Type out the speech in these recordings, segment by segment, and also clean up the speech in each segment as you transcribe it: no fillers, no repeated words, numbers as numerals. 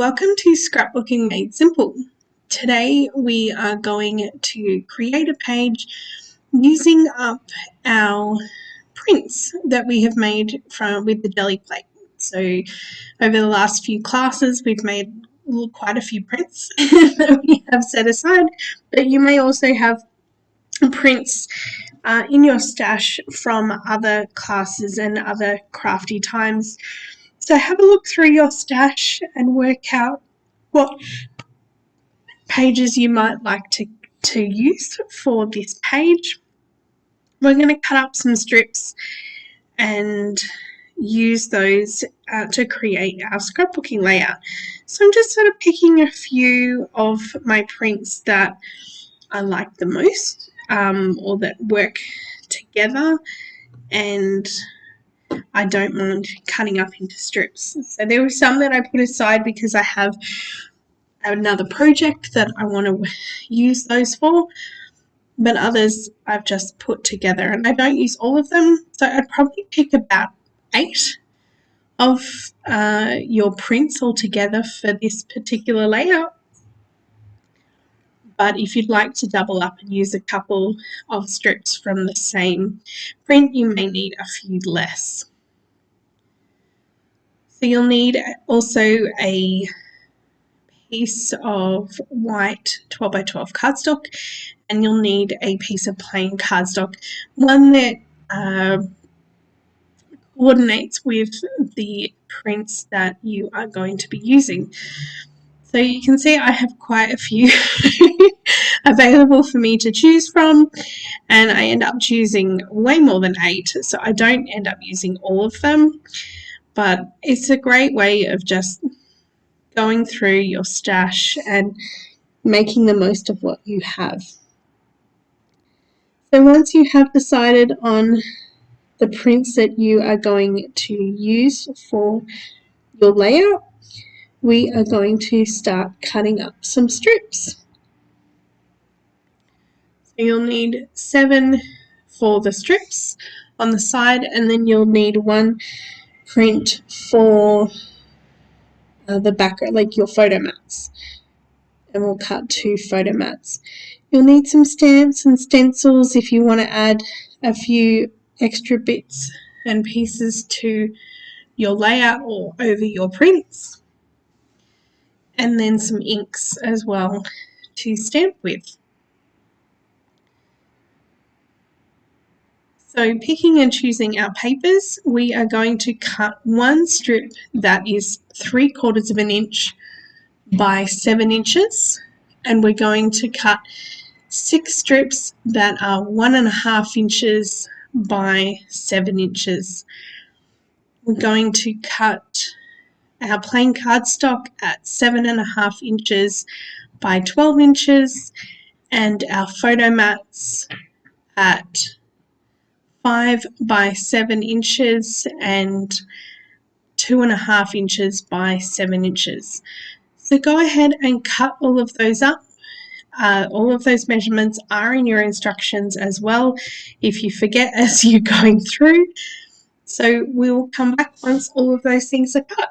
Welcome to Scrapbooking Made Simple. Today we are going to create a page using up our prints that we have made with the jelly plate. So over the last few classes we've made quite a few prints that we have set aside, but you may also have prints in your stash from other classes and other crafty times. So have a look through your stash and work out what pages you might like to use for this page. We're going to cut up some strips and use those to create our scrapbooking layout. So I'm just sort of picking a few of my prints that I like the most or that work together and I don't mind cutting up into strips. So there were some that I put aside because I have another project that I want to use those for, but others I've just put together and I don't use all of them. So I'd probably pick about 8 of your prints altogether for this particular layout. But if you'd like to double up and use a couple of strips from the same print, you may need a few less. So you'll need also a piece of white 12 by 12 cardstock, and you'll need a piece of plain cardstock, one that coordinates with the prints that you are going to be using. So you can see I have quite a few available for me to choose from, and I end up choosing way more than 8, so I don't end up using all of them, but it's a great way of just going through your stash and making the most of what you have. So once you have decided on the prints that you are going to use for your layout, we are going to start cutting up some strips. So you'll need 7 for the strips on the side, and then you'll need 1 print for the back, like your photo mats, and we'll cut 2 photo mats. You'll need some stamps and stencils if you want to add a few extra bits and pieces to your layout or over your prints, and then some inks as well to stamp with. So picking and choosing our papers, we are going to cut 1 strip that is 3/4 of an inch by 7 inches, and we're going to cut 6 strips that are 1.5 inches by 7 inches. We're going to cut our plain cardstock at 7.5 inches by 12 inches and our photo mats at 5 by 7 inches and 2.5 inches by 7 inches. So go ahead and cut all of those up. All of those measurements are in your instructions as well if you forget as you're going through. So we'll come back once all of those things are cut.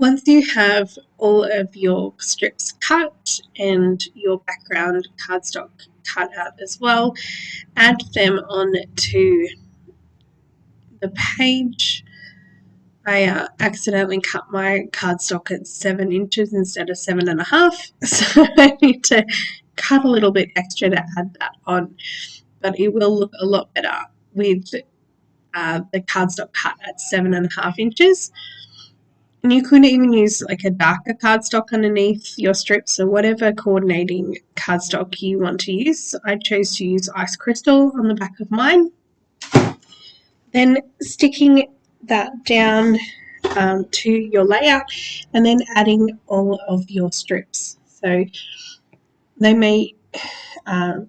Once you have all of your strips cut and your background cardstock cut out as well, add them on to the page. I accidentally cut my cardstock at 7 inches instead of 7.5, so I need to cut a little bit extra to add that on, but it will look a lot better with the cardstock cut at 7.5 inches. And you could even use like a darker cardstock underneath your strips or whatever coordinating cardstock you want to use. I chose to use ice crystal on the back of mine. Then sticking that down to your layout and then adding all of your strips. So they may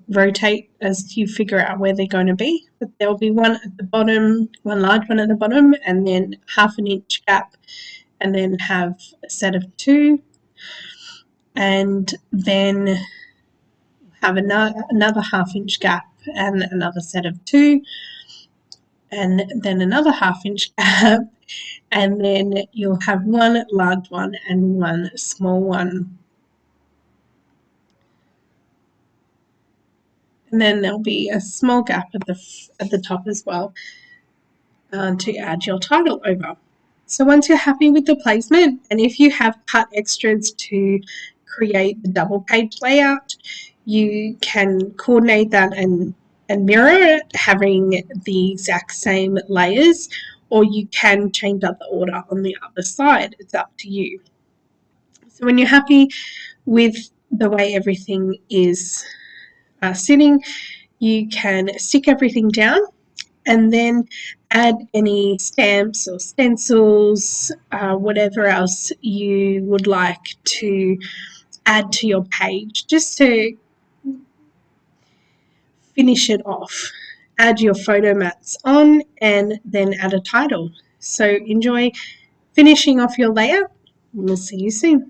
rotate as you figure out where they're going to be, but there'll be one at the bottom, one large one at the bottom, and then 1/2 inch gap, and then have a set of 2, and then have another 1/2 inch gap and another set of 2, and then another 1/2 inch gap, and then you'll have one large one and one small one. And then there'll be a small gap at the top as well to add your title over. So once you're happy with the placement, and if you have cut extras to create the double page layout, you can coordinate that and mirror it, having the exact same layers, or you can change up the order on the other side. It's up to you. So when you're happy with the way everything is sitting, you can stick everything down and then add any stamps or stencils, whatever else you would like to add to your page, just to finish it off. Add your photo mats on and then add a title. So enjoy finishing off your layout, and we'll see you soon.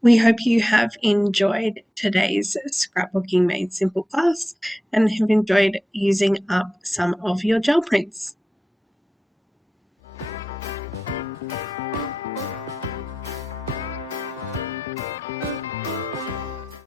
We hope you have enjoyed today's Scrapbooking Made Simple class and have enjoyed using up some of your gel prints.